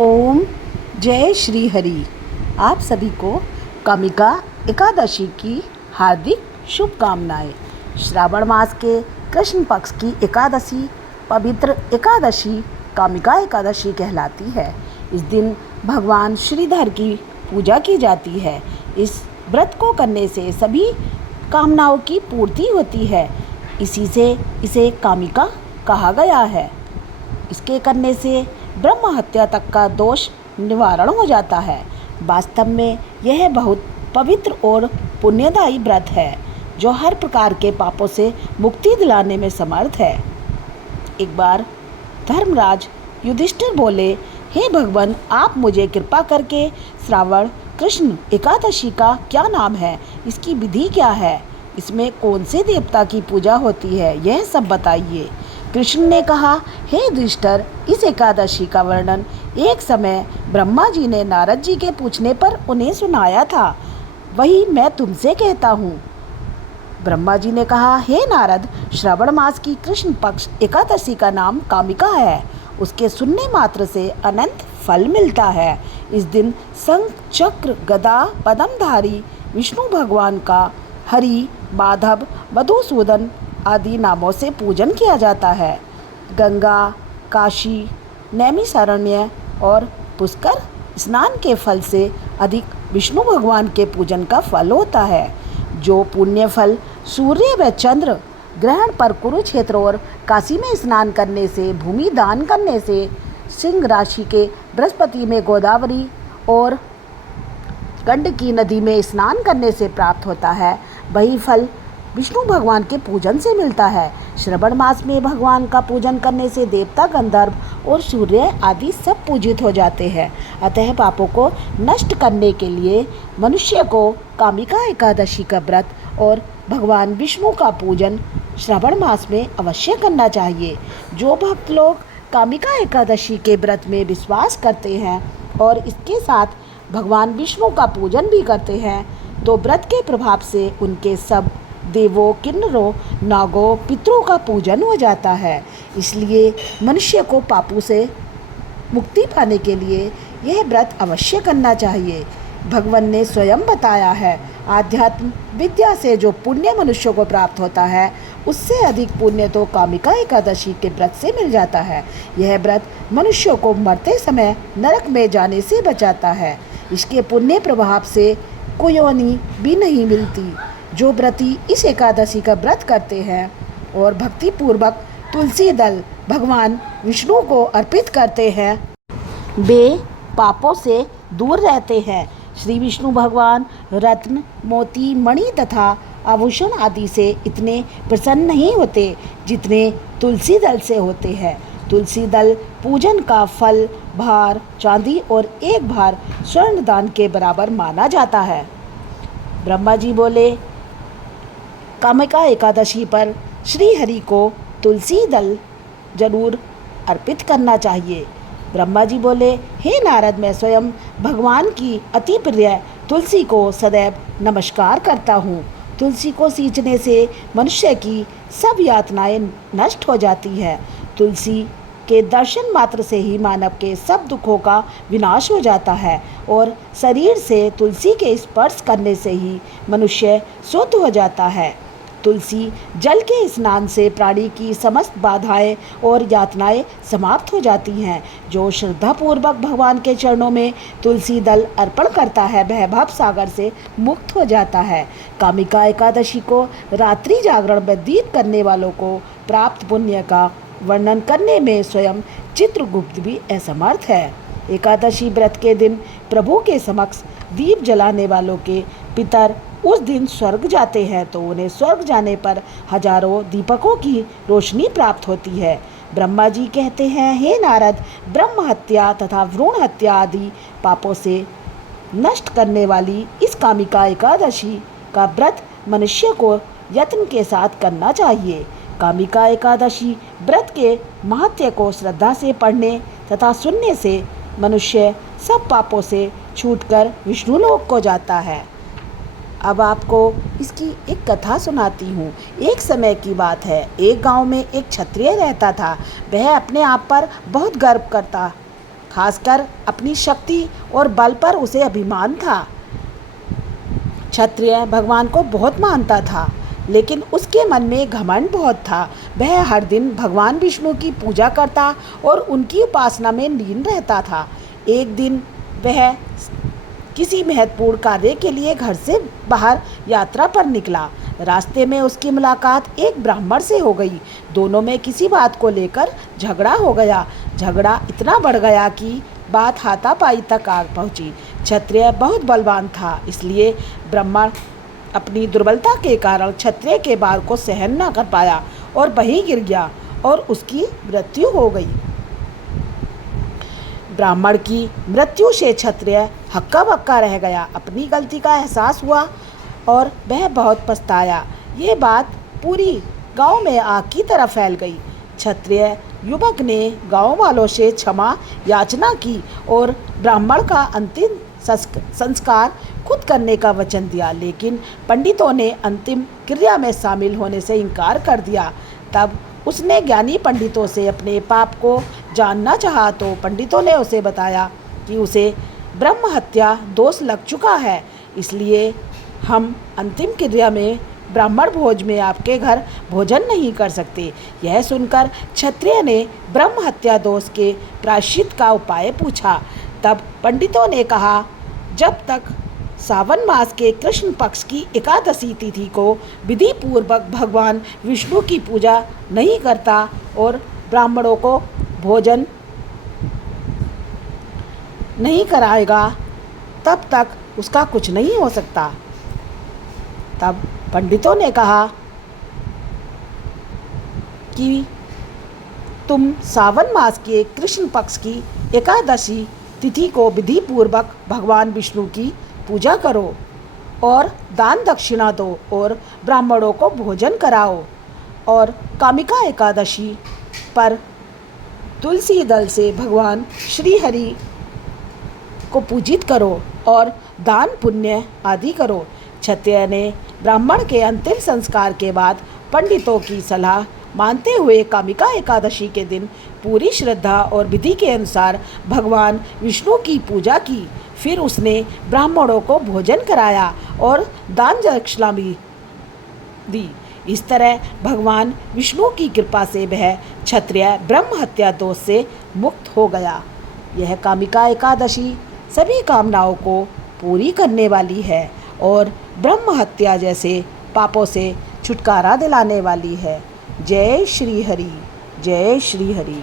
ओम जय श्री हरि। आप सभी को कामिका एकादशी की हार्दिक शुभकामनाएं। श्रावण मास के कृष्ण पक्ष की एकादशी पवित्र एकादशी कामिका एकादशी कहलाती है। इस दिन भगवान श्रीधर की पूजा की जाती है। इस व्रत को करने से सभी कामनाओं की पूर्ति होती है। इसी से इसे कामिका कहा गया है। इसके करने से ब्रह्म हत्या तक का दोष निवारण हो जाता है। वास्तव में यह बहुत पवित्र और पुण्यदायी व्रत है जो हर प्रकार के पापों से मुक्ति दिलाने में समर्थ है। एक बार धर्मराज युधिष्ठिर बोले, हे भगवान, आप मुझे कृपा करके श्रावण कृष्ण एकादशी का क्या नाम है, इसकी विधि क्या है, इसमें कौन से देवता की पूजा होती है, यह सब बताइए। कृष्ण ने कहा, हे युधिष्ठिर, इस एकादशी का वर्णन एक समय ब्रह्मा जी ने नारद जी के पूछने पर उन्हें सुनाया था, वही मैं तुमसे कहता हूँ। ब्रह्मा जी ने कहा, हे नारद, श्रावण मास की कृष्ण पक्ष एकादशी का नाम कामिका है। उसके सुनने मात्र से अनंत फल मिलता है। इस दिन शंख, चक्र, गदा, पद्मधारी विष्णु भगवान का हरि, माधव, मधुसूदन आदि नामों से पूजन किया जाता है। गंगा, काशी, नैमिषारण्य और पुष्कर स्नान के फल से अधिक विष्णु भगवान के पूजन का फल होता है। जो पुण्य फल सूर्य व चंद्र ग्रहण पर कुरुक्षेत्र और काशी में स्नान करने से, भूमि दान करने से, सिंह राशि के बृहस्पति में गोदावरी और गंडकी नदी में स्नान करने से प्राप्त होता है, वही फल विष्णु भगवान के पूजन से मिलता है। श्रावण मास में भगवान का पूजन करने से देवता, गंधर्व और सूर्य आदि सब पूजित हो जाते हैं। अतः पापों को नष्ट करने के लिए मनुष्य को कामिका एकादशी का व्रत और भगवान विष्णु का पूजन श्रावण मास में अवश्य करना चाहिए। जो भक्त लोग कामिका एकादशी के व्रत में विश्वास करते हैं और इसके साथ भगवान विष्णु का पूजन भी करते हैं, तो व्रत के प्रभाव से उनके सब देवों, किन्नरों, नागों, पितरों का पूजन हो जाता है। इसलिए मनुष्य को पापों से मुक्ति पाने के लिए यह व्रत अवश्य करना चाहिए। भगवान ने स्वयं बताया है, आध्यात्म विद्या से जो पुण्य मनुष्य को प्राप्त होता है, उससे अधिक पुण्य तो कामिका एकादशी के व्रत से मिल जाता है। यह व्रत मनुष्य को मरते समय नरक में जाने से बचाता है। इसके पुण्य प्रभाव से कोई योनि भी नहीं मिलती। जो व्रती इस एकादशी का व्रत करते हैं और भक्ति पूर्वक तुलसी दल भगवान विष्णु को अर्पित करते हैं, वे पापों से दूर रहते हैं। श्री विष्णु भगवान रत्न, मोती, मणि तथा आभूषण आदि से इतने प्रसन्न नहीं होते जितने तुलसी दल से होते हैं। तुलसी दल पूजन का फल भार चांदी और एक भार स्वर्ण दान के बराबर माना जाता है। ब्रह्मा जी बोले, कामिका एकादशी पर श्री हरि को तुलसी दल जरूर अर्पित करना चाहिए। ब्रह्मा जी बोले, हे नारद, मैं स्वयं भगवान की अति प्रिय तुलसी को सदैव नमस्कार करता हूँ। तुलसी को सींचने से मनुष्य की सब यातनाएं नष्ट हो जाती है। तुलसी के दर्शन मात्र से ही मानव के सब दुखों का विनाश हो जाता है और शरीर से तुलसी के स्पर्श करने से ही मनुष्य शुद्ध हो जाता है। तुलसी जल के स्नान से प्राणी की समस्त बाधाएं और यातनाएं समाप्त हो जाती हैं। जो श्रद्धापूर्वक भगवान के चरणों में तुलसी दल अर्पण करता है, वह भव सागर से मुक्त हो जाता है। कामिका एकादशी को रात्रि जागरण में दीप करने वालों को प्राप्त पुण्य का वर्णन करने में स्वयं चित्रगुप्त भी असमर्थ है। एकादशी व्रत के दिन प्रभु के समक्ष दीप जलाने वालों के पितर उस दिन स्वर्ग जाते हैं, तो उन्हें स्वर्ग जाने पर हजारों दीपकों की रोशनी प्राप्त होती है। ब्रह्मा जी कहते हैं, हे नारद, ब्रह्म हत्या तथा भ्रूण हत्या आदि पापों से नष्ट करने वाली इस कामिका एकादशी का व्रत मनुष्य को यत्न के साथ करना चाहिए। कामिका एकादशी व्रत के महत्व को श्रद्धा से पढ़ने तथा सुनने से मनुष्य सब पापों से छूटकर विष्णु लोक को जाता है। अब आपको इसकी एक कथा सुनाती हूँ। एक समय की बात है, एक गांव में एक क्षत्रिय रहता था। वह अपने आप पर बहुत गर्व करता खासकर अपनी शक्ति और बल पर उसे अभिमान था। क्षत्रिय भगवान को बहुत मानता था, लेकिन उसके मन में घमंड बहुत था। वह हर दिन भगवान विष्णु की पूजा करता और उनकी उपासना में लीन रहता था। एक दिन वह किसी महत्वपूर्ण कार्य के लिए घर से बाहर यात्रा पर निकला। रास्ते में उसकी मुलाकात एक ब्राह्मण से हो गई। दोनों में किसी बात को लेकर झगड़ा हो गया। झगड़ा इतना बढ़ गया कि बात हाथापाई तक आ पहुंची। क्षत्रिय बहुत बलवान था, इसलिए ब्राह्मण अपनी दुर्बलता के कारण क्षत्रिय के भार को सहन न कर पाया और वहीं गिर गया और उसकी मृत्यु हो गई। ब्राह्मण की मृत्यु से क्षत्रिय हक्का बक्का रह गया। अपनी गलती का एहसास हुआ और वह बहुत पछताया। ये बात पूरी गांव में आग की तरह फैल गई। क्षत्रिय युवक ने गांव वालों से क्षमा याचना की और ब्राह्मण का अंतिम संस्कार खुद करने का वचन दिया, लेकिन पंडितों ने अंतिम क्रिया में शामिल होने से इनकार कर दिया। तब उसने ज्ञानी पंडितों से अपने पाप को जानना चाहा तो पंडितों ने उसे बताया कि उसे ब्रह्म हत्या दोष लग चुका है, इसलिए हम अंतिम क्रिया में ब्राह्मण भोज में आपके घर भोजन नहीं कर सकते। यह सुनकर क्षत्रिय ने ब्रह्म हत्या दोष के प्रायश्चित का उपाय पूछा। तब पंडितों ने कहा, जब तक सावन मास के कृष्ण पक्ष की एकादशी तिथि को विधि पूर्वक भगवान विष्णु की पूजा नहीं करता और ब्राह्मणों को भोजन नहीं कराएगा, तब तक उसका कुछ नहीं हो सकता। तब पंडितों ने कहा कि तुम सावन मास के कृष्ण पक्ष की एकादशी तिथि को विधि पूर्वक भगवान विष्णु की पूजा करो और दान दक्षिणा दो और ब्राह्मणों को भोजन कराओ और कामिका एकादशी पर तुलसी दल से भगवान श्री हरि को पूजित करो और दान पुण्य आदि करो। क्षत्रिय ने ब्राह्मण के अंतिम संस्कार के बाद पंडितों की सलाह मानते हुए कामिका एकादशी के दिन पूरी श्रद्धा और विधि के अनुसार भगवान विष्णु की पूजा की। फिर उसने ब्राह्मणों को भोजन कराया और दान दक्षिणा भी दी। इस तरह भगवान विष्णु की कृपा से वह क्षत्रिय ब्रह्म हत्या दोष से मुक्त हो गया। यह कामिका एकादशी सभी कामनाओं को पूरी करने वाली है और ब्रह्म हत्या जैसे पापों से छुटकारा दिलाने वाली है। जय श्री हरि, जय श्री हरि।